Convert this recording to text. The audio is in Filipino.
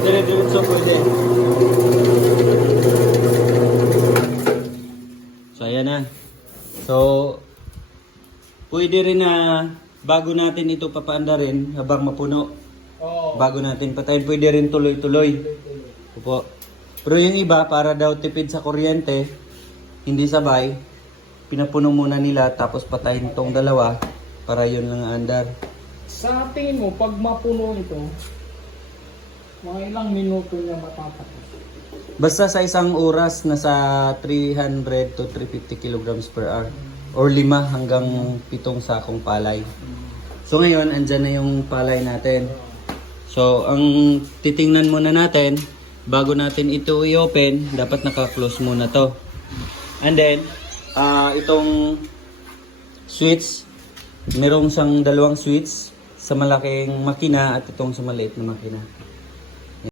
Dire-diretso pwede. So, ayan na. So, pwede rin na bago natin ito papaandarin habang mapuno. Oo. Bago natin patayin, pwede rin tuloy-tuloy. Opo. Pero yung iba, para daw tipid sa kuryente, hindi sabay, pinapuno muna nila tapos patayin tong dalawa para yun lang andar. Sa tingin mo, pag mapuno ito, mga ilang minuto niya matatapos? Basta sa isang oras, nasa 300 to 350 kilograms per hour. Or 5 hanggang 7 sakong palay. So ngayon, andyan na yung palay natin. So, ang titingnan muna natin, bago natin ito i-open, dapat naka-close muna to. And then, itong switch, merong siyang dalawang switch sa malaking makina at itong sa maliit na makina.